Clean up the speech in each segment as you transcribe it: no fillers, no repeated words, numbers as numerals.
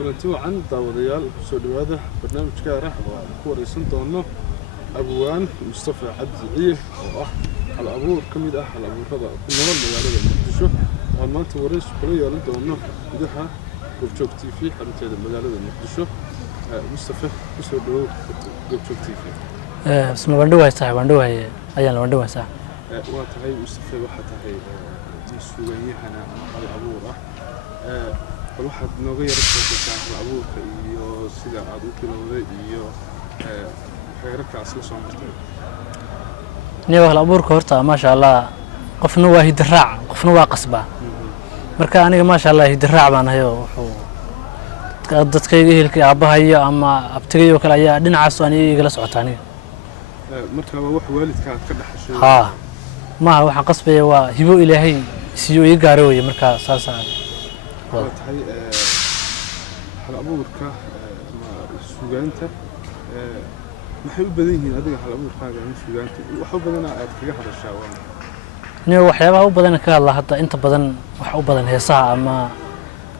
kulanti wacan daawadayaal soo dhawaada barnaamij gaar ah oo aan ku wareysan doono abwaan Mustafa Cabdi Ciye oo ah hal abuur kamid ah hal abuurada ku nool magaalada Muqdisho oo maanta wareys kula yeelan doono gudaha Goobjoog TV xarunteeda magaalada Muqdisho. Mustafa soo dhawow Goobjoog TV. اسمه وندوه صاحب وندوه أيان وندوه صاحب. وتهاي مصطفى واحد هاي مسؤولية أنا على العبورة. الواحد نغير الشخص على العبورة إياه سيدا عدوك لوذي إياه خيرك عسل صامتين. نيوه العبورة كورتا ما شاء الله قفنا واحد الرع قفنا واقصبة. مركا أنا ما شاء الله يدرع بنا هيو. قدرت كي يلك أبها هي أما أبتغي وكلا يا دين عصاني جلس عطاني. مركب وح والد كانت كده حشة. ها ما هو حقصبه وهبو إلهي سيو يقاروي مركب ساسا. وتهاي على أبورك سجانته ما حب بديه هذا على أبورك يعني سجانته وحب بدنا أتكلم هذا الشاوان. نيو وحياة هو بدنا كالله حتى أنت بدن وحب بدن هي ساعة أما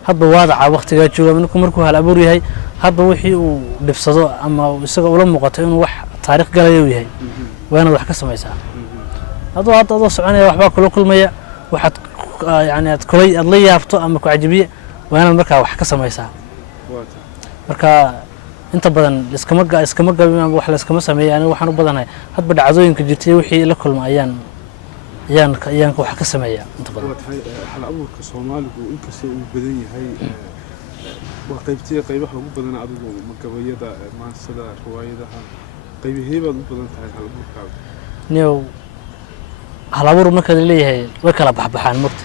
هذا واضع وقت جاي شو منكم مركو هالأبوري هاي هذا وحي ودبصده أما يسقى ولا مقاطعين وح تاريخ قليوي هاي وأنا وح كسر ما يسا هذا صعاني وحبا كل مية وحد يعني كلي الله يفتو أما كعجبية وأنا مركا وح كسر ما يسا مركا أنت بدن اسكمرجع وح اسكمر سمي يعني وحنا بدن هاي هذا بدأ عزوين كجتي وحي لكل ما يان وح كسر ما أنت بدن على أبوك كصومال وإنك سو بدني هاي وقيبتي قيبها بدنا عدو مكبيدا مع السدا روايدها قيبه هي بدنا تهاي على أبوك نيو على أبوك مركز اللي هي وكلا بحبحان مكت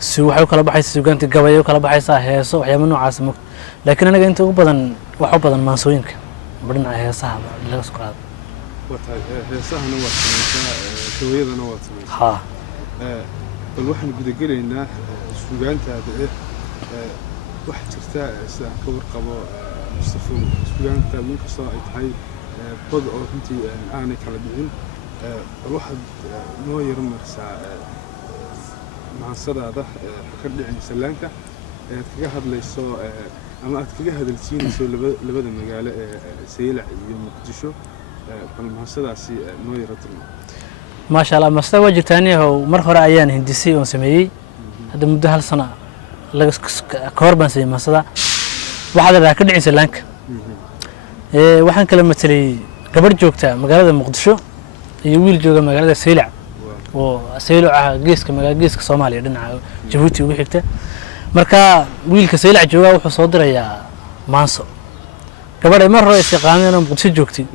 سو حيو كلا بحيس سو كانت الجباية وكلا بحيسها هي سو حيا منو عاصم مكت لكن أنا جنت بدن وحب بدن منسوينك بدنا هي صعبة لا سكرات هي سهلة نوات شوية نوات ها الواحد بدي أقول إنه سجانت هذا واحد شفتها كور قبا مصطفى سجانت ممكن صائد هاي بدء أو أنتي أنا كلامين الواحد ما يرمر ساعة مع الصدى هذا كرد عن سلانكا تجاهد ليسو أما تجاهد السين يسوي لبدأ المجال سيلع يوم مقدشو مع الصدى سي ما يرتم ما شاء الله مستوى جتاني هو مرة أيام هندسي وسمي هذا مدة هالسنة لقى كوربان سي مسدا واحد راكد عين سلانك waxaan kala matalay gabar joogta magaalada Muqdisho iyo wiil jooga magaalada Seylac oo Seylac ah geeska Soomaaliya dhinaca Djibouti ugu xigta marka wiilka Seylac jooga wuxuu soo dirayaa maanso gabadhay mar hore istiqaameen Muqdisho joogtay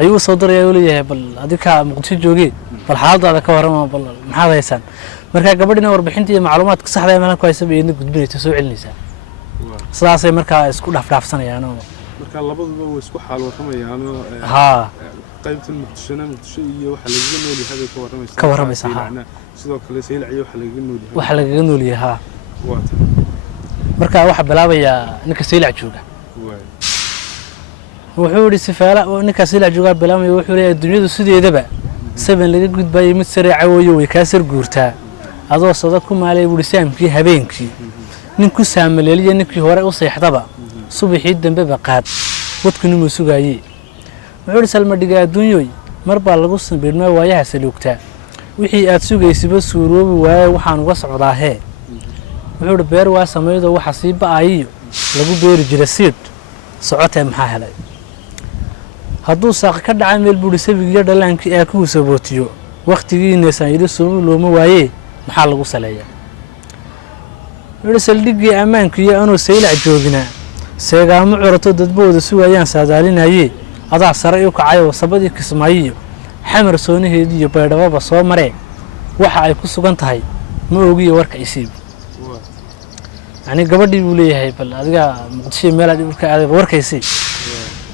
ayuu soo dirayaa oo leeyahay bal adika Muqdisho joogay bal xaaladda ka warama bal maxaad haysan marka gabadhina warbixinta iyo macluumaadka saxda ah meelan ku haysan bay gudbinaysaa soo celinaysaa sidaasay marka isku dhaafsanayaan marka labaduba way isku xaal waramayaan ha qaybta Muqdisho iyo waxa laga noolyahay ka waramaysaa sidoo kale Seylac iyo waxa laga noolyahay waata marka waxa bilaabaya ninka Seylac jooga wuxuu yiri sifaala oo ninka Seylac jooga bilaabay wuxuu leeyahay dunyadu sideedaba saban laga gudbay mid sareeca way ka sar guurtaa adoo sada ku maalay wurisaamkii habeenkii ninku saamaleeliye ninkii hore u seexdaba subaxii dambe baqaad wadkuna ma sugaayay wuxuu salma dhigaa adduunyoy marba lagu sanbirnaa waayaha saluugta wixii aad sugaysiba suuroobi waayay waxaan uga socdaa hee wuxuu beer waa sameeydo waxa sii baayiyo lagu beeri jiray siid socotay maxaa helay hadduu saaq ka dhacay meel buurisabiga dhalaanki ee ku sabootiyo waqtigiina saayid soo looma waayay maxaa lagu saleeyaa wuxuu saldhigii ammaankiyo anoo Seylac joogina seegaamo curato dadbooda sugayaan saadaalinayay adaa sare u kacay oo sabadii kismaayo xamar soonaheedii iyo baydhabo soo maree waxa ay ku sugan tahay ma ogiyo warka isiib yani gabadhii uu leeyahay bal adiga Muqdisho meel aad warkaysi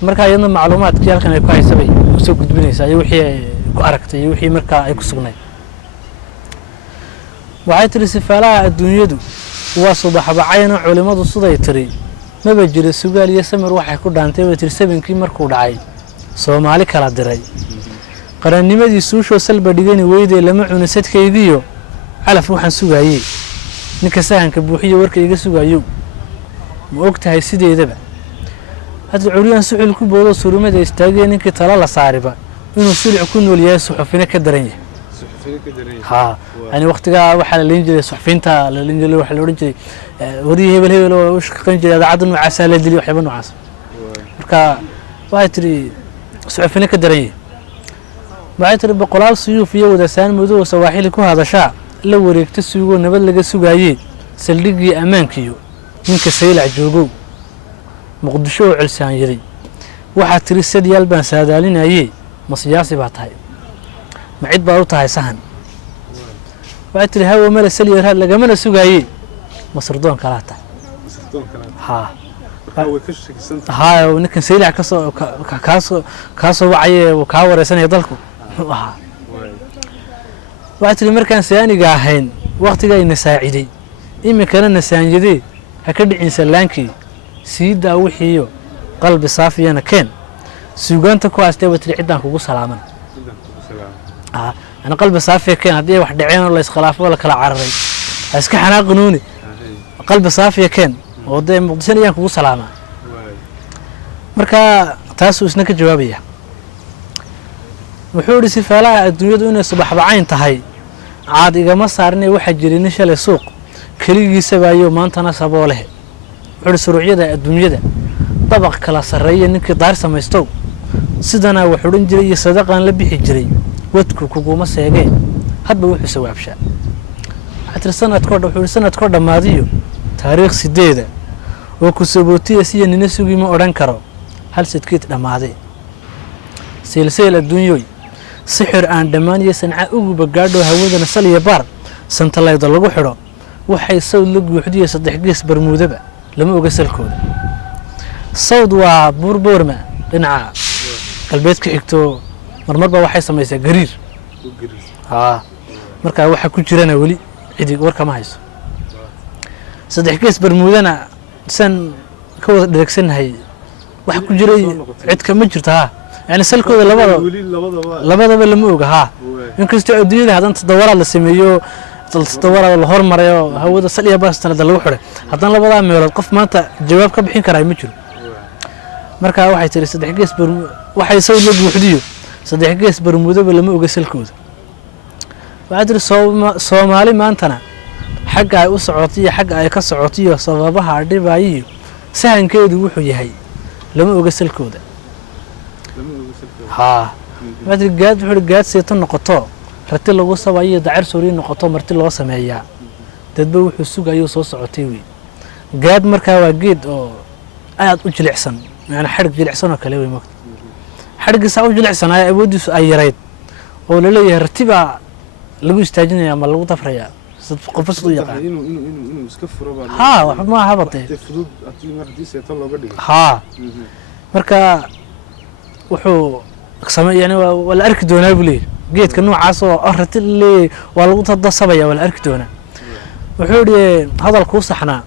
marka ayadna macluumaadkii halkan ay ku haysabay soo gudbinaysaa iyo wixii ku aragtay iyo wixii marka ay ku sugnay waxay tiri sifaalaha adduunyadu waa subaxbacayna culimadu siday tiri maba jiro sugaal iyo samir waxay ku dhaantay oo tir sabankii markuu dhacay Soomaali kala diray qarannimadii suusho salba dhigani weydee lama cunisadkaygiyo calaf waxaan sugaayay ninka sahanka buuxiyo warka iga sugayo ma og tahay sideedaba hadda curyaan suxul ku boodo surumada istaagay ninkii tala la saariba inuu silic ku nool yahay suxufina ka daran yahay ها يعني وقتها waxaa la leeyin jiray suxufinta la leeyin jiray waxa la oran jiray wariye hebel hebel oo u shaqeyn jiray idaacadda noocaas la dilay waxba noocaas marka waxay tiri suxufina ka daran yahay waxay tiri boqolaal suyuuf iyo wadasaan madow sawaaxili ku hadashaa la wareegta suugo nabad laga sugaayay saldhigii ammaankiyo ninka saylac joogo muqdisho oo cilsaan yiri waxa tiri sadyaal baan saadaalinayay ma siyaasi baa tahay ma cid baa u tahay sahan waxay tiri hawo mala saliyar lagamana sugaayay masardoon kala tahay ها ها ninkan saylac ka soo wacay oo ka wareysanay dalku waxay tiri markaan saaniga ahayn waqtiga ina saaciday imikana nasaanjidee ha ka dhicin salaankii siida wixiyo qalbi saafiyana keen suugaanta ku aastay watri ciidan kugu salaaman أنا قلبي صافي كان هدي واحد دعين ولا يسخلاف ولا كلا عرري اسك حناقنوني قلبي صافي كان ودي مقدسين يان كوgu salaama marka taas isna ka jawaabaya wuxuu dhisi faalaha adduunyadu inay subax bacayn tahay caad igama saarnay waxa jirin shalay suuq kaligiisa baayo maantana saboo leh wuxuu suruuciyada adduunyada dabaq kala sareeya ninkii daar samaysto sidana wuxuu dhan jiray sadaqan la bixi jiray wadku kuguma seegeen hadba wuxuu sawaabshaa xatir sanadkoo dhamaadiyo taariikh sideeda oo ku sabootiya si nina sugi ma oran karo hal sidkeed dhamaaday silsil adduunyoy sixir aan dhamaaniyo sanca ugu bagaadho hawadana saliya bar santalayda lagu xiro waxay sawd la guuxdiyo saddex gees barmuudaba lama oga salkooda sawd waa burburma dhinaca qalbeedka xigto marmarba waxay sameeysaa gariir marka waxa ku jirana wali cidi warka ma hayso saddex gees barmuudana san ka wada dhareegsanahay waxa ku jiray cid ka ma jirto yani salkooda labadaba lama oga inkastoo adduunyada hadan tadawaraad la sameeyo tadawaraad la hormarayo hawada saliya baastana lagu xiray hadan labada meelood qof maanta jawaab ka bixin karaa ma jiro marka waxay tiri saddex gees waxay soo la buuxdiyo saddex gees barmuudaba lama oga salkooda waxay tiri Soomaali maantana xagga ay u socotay xagga ay ka socotay sababaha dhibaayay sahankeedu wuxuu yahay lama oga salkooda waxay tiri gaad seeto noqoto rati lagu sabayo dacir suuri noqoto marti loo sameeyaa dadba wuxuu sugayo soo socotay wi gaad markaa waa geed oo aad u jilicsan يعني حرق جلعسنا كلامي مكت حرق ساو جلعسنا أودي أي ريد ولا لا يرتبع لو يستاجني يا مال لو طفريا قفص ضيق إنه يسكفر ها واحد ما هبطي تفضل أتي مرديس يطلع بدي ها مركا وحو قسم يعني ولا أركدونا بلي جيت كنوع عصا أهرت اللي ولا تصبيا ولا أركدونا وحولي هذا الكوس إحنا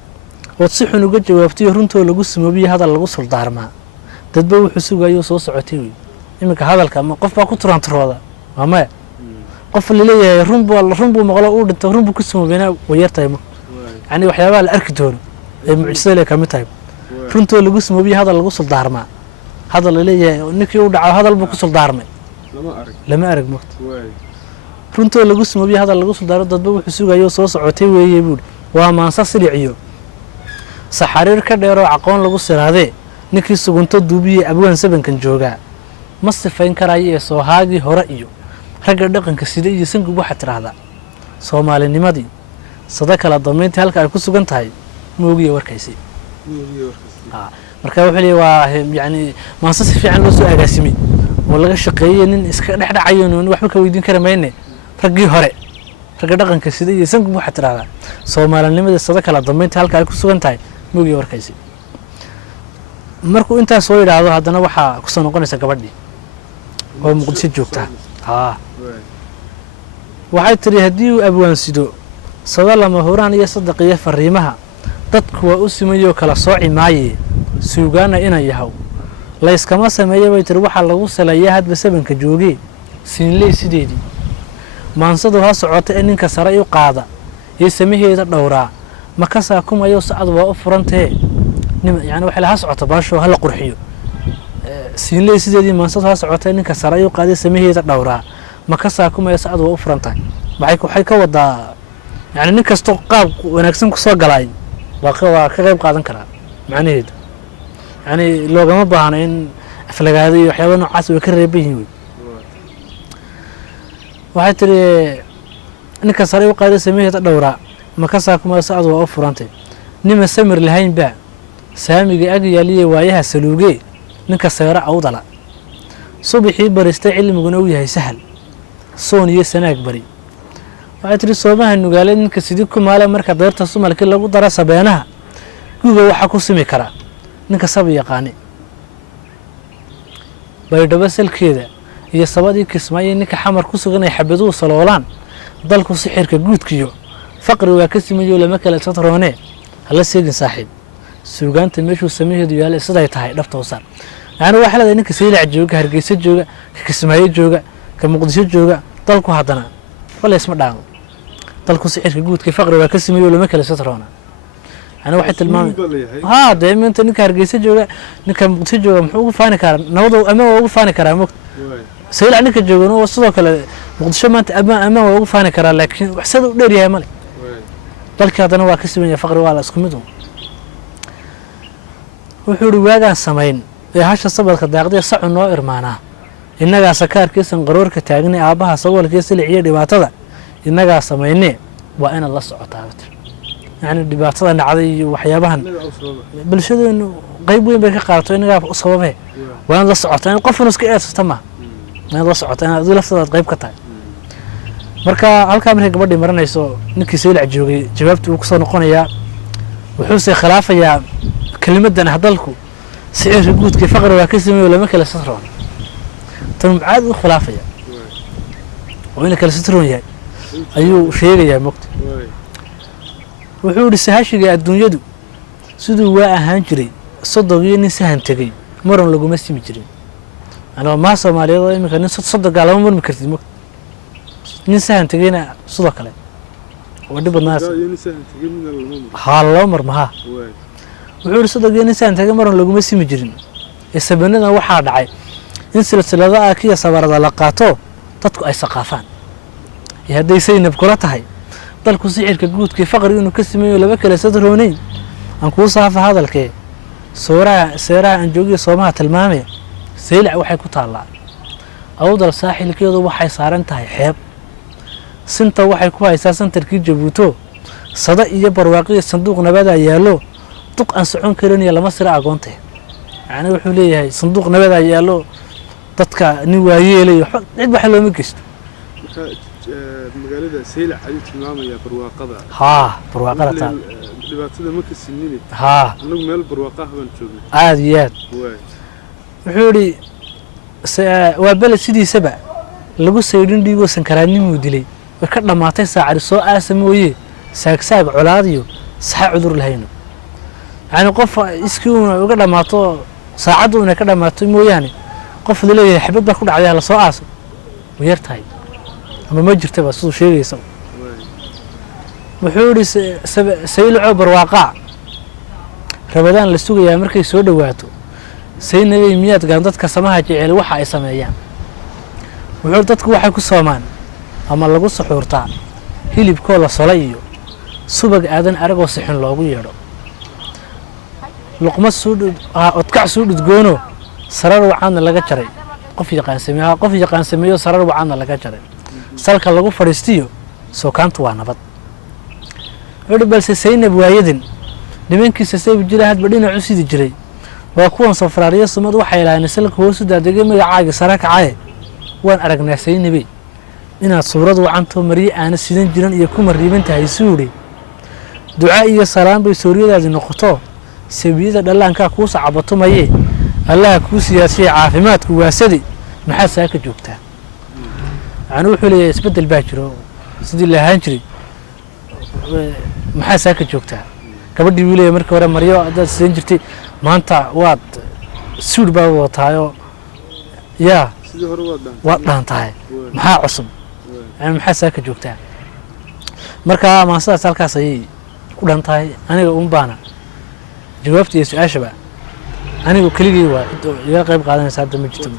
وتصيح إنه قد جوابتي رنتو لقول سموبي هذا اللي وصل دارما تدبوا وحسوا جايو صوص عتيوي إمك هذا الكلام قف باكو تران ترادا وما قف اللي ليه رنبو مغلا أود أنت رنبو كسمو بينا ويرتايمه يعني وحياة الأركدون المعجزة لك متعب رنتو لقول سموبي هذا اللي وصل دارما هذا اللي ليه إنك يودع هذا اللي وصل دارما لما أرق مقت رنتو لقول سموبي هذا اللي وصل دارما تدبوا وحسوا جايو صوص عتيوي يبول وما صار عيو saxariir ka dheero aqoon lagu siraade ninkii sugunto duubiye abwaan sabankan jooga ma sifayn karayo soo haagi hore iyo ragga dhaqanka sida iyo sangu waxa tiraahda Soomaalinimadii sada kala damaynta halka ay ku sugan tahay moogiye warkaysi marka wuxuu leeyahay yani ma si fiican loo soo agaasimay oo laga shaqeeyay nin iska dhaxdhacayo nin waxba ka weydiin kara maayne raggii hore ragga dhaqanka sida iyo sangu waxa tiraahda Soomaalinimadii sada kala damaynta halka ay ku sugan tahay moogiye warkaysi markuu inta soo yiraahdo hadana waxa ku soo noqonaysa gabadhii oo Muqdisho joogta waxay tiri hadii uu abwaan sido sadalama horaan iyo sadqiye fariimaha dadku waa u simayo kala sooci maayee suugaana inay yahay la iskama sameeyay way tiri waxa lagu saleeyay hadba sabanka joogay siinley sideedii maansadu ha socota in ninka sare u qaada ee sameheeda dhowraa ma ka saakumayo sacad waa u furantee يعني waxay la socoto baasho hal qurxiyo siinley sideedii maansad ha socotay ninka sare ayuu qaaday sameeyay dhawraa ma ka saakumay saacad waa u furantahay waxay ka wadaa يعني nin kasto qaab wanaagsan ku soo galay waa ka qayb qaadan karaa macnaheedu يعني loogama baahna in aflagaado iyo waxyaabo noocaas way ka reeban yihiin waxay tiri ninka sare u qaaday sameeyay dhawraa ma ka saakumay saacad waa u furantay nima samir lahayn ba saamiga ag yaaliye waayaha saluuge ninka sayra awdala subaxii baristay cilmiguna uu yahay sahal sooniyo sanaag bari waxay tiri Soomaha nugaale ninka sidii ku maala marka deerta Soomalka lagu daro sabeenaha guuba waxa ku simi kara ninka sab yaqaan baydhabo salkeeda iyo sabadii kismaayo ninka xamar ku sugan ay xabadu saloolaan dalku sixirka guudkiyo faqri waa ka simayo lama kala tatroone hala seegin saaxiib suugaanta meeshuu sameeyay yaal siday tahay dhabta u saar yani waxa la ninka Saylac jooga Hargeysa jooga Kismaayo jooga ka Muqdisho jooga dalku hadana wala isma dhaamo dalku sixirka guudka faqri waa ka simayo lama kala tatroona أنا واحد المام ها دائما أنت نك هرجيس جوجا نك مقتجوا محوق فاني كار نوضو أما وقف فاني كار مقت سيل عنك جوجا نو وصلوا كلا مقتش ما أما وقف فاني كار لكن وحسدوا دير يا مالي ذلك هذا نوع كسب من فقر ولا اسكمدهم وحول واجا سمين هاش الصبر كداقدي صع النوائر معنا إنك سكار كيس قرور كتاجني أباها صور كيس العيد باتذا إنك سميني وأنا الله صعطات يعني دبعتها نعدي وحيابهن بالشدة إنه قيبوين بيك قارتوا إنه قاف أصوبه وأنا لا صعت أنا قف نسك إيش تمام أنا لا صعت أنا ذي لفترة قيب كتاي مركا هالكامل هيك بدي مرنا يسوع نكي سيل عجوجي جوابت وقصة نقونيا وحوسي خلافة يا كلمة أنا هضلكو سعر جود كيف فقر وكسمي ولا ما كلا سترون تم عاد خلافة يا وين كلا سترون يا أيو شيء يا مقت wuxuu sahaashiga adduunyadu sidoo waa ahaan jiray sodogii sahan tagay maran lagu simi jirin ana ma Soomaaliyeed imika nin sodoga lama marmi kartid nin sahan tagayna sidoo kale wadi badnaas loo marmaha wuxuu sodogii sahan tagay maran lagu simi jirin isabanada waxa dhacay in silsilada kiya sabarada la qaato dadku ay saqaafaan yahay saynab kula tahay dalku sixirka guudka faqri inuu ka sameeyo laba kala sadroonay aan ku saafa hadalkee seeraha aan joogiyo Soomaha tilmaamay Saylac waxay ku taalaa awdal saaxilkeedu waxay saaran tahay xeeb sinta waxay ku haysaa santarkii Jabuuto sada iyo barwaaqo sanduuq nabada yaalo duq aan socon karin iyo lama sira aqoontay yani wuxuu leeyahay sanduuq nabada yaalo dadka nin waayeelay cid wax looma geysto magaalada Saylac ayuu tilmaamaya barwaaqada barwaaqada taa dhibaatada ma ka sinini anagu meel barwaaqah baan joognay aad iyo aad wuxuu yiri waa bal sidiisaba lagu saydin dhiigo sankaraanimo dilay way ka dhamaatay saacad soo aasamooye saagsaag colaadiyo sax cudur lahayno yani qof iskiuna uga dhamaato saacaduna ka dhamaato mooyaane qof leeyahay xabad ba ku dhacday la soo aaso weertahay ما جرت بس شيء يسوي وحوري سيلعو برواقع رمضان للسوق يا مركي سو دوااتو سينبي مياد كان ددك سماها جيل waxa ay sameeyaan wuxuu dadku waxay ku soomaan ama lagu suxuurtaa hilibkoo la solay iyo subag aadan aragoo sixin loogu yeedho luqma suudud odkac suudud goono sarar waxaana laga jaray qof yaqaan sameeyo sarar waxaana laga jaray salka lagu fariistiyo soo kaantu waa nabad wuxuu balse Saynab waayadin nimankiisa sayb jira had badina cusidi jiray waa kuwan safraariyo sumad waxay ilaalinay salka hoosu daadagay magacaaga sare kacay waan aragnaa Saynabi inaad suurad wacanto mariye aan sidan jiran iyo kuma riiban tahay suuri ducaa iyo salaam bay suuriyadaadi noqoto sabiyada dhalaanka ku sacabato maye Allah ku siyaasay caafimaadku waasadi maxaa saaka joogtaa أنا وحولي إسبدل باكرو سيدي الله هنجري محا ساكت جوكتها كبدي ويلي مركا ورا مريو أداد سينجرتي ما أنت واد سود باو تايو يا واد دان تاي محا عصب يعني محا ساكت جوكتها مركا ما سا سالكا سي كودان تاي أنا أم بانا jawaabta iyo su-aashaba anigu keligii waa cid iga qayb qaadanaysa hadda ma jirto.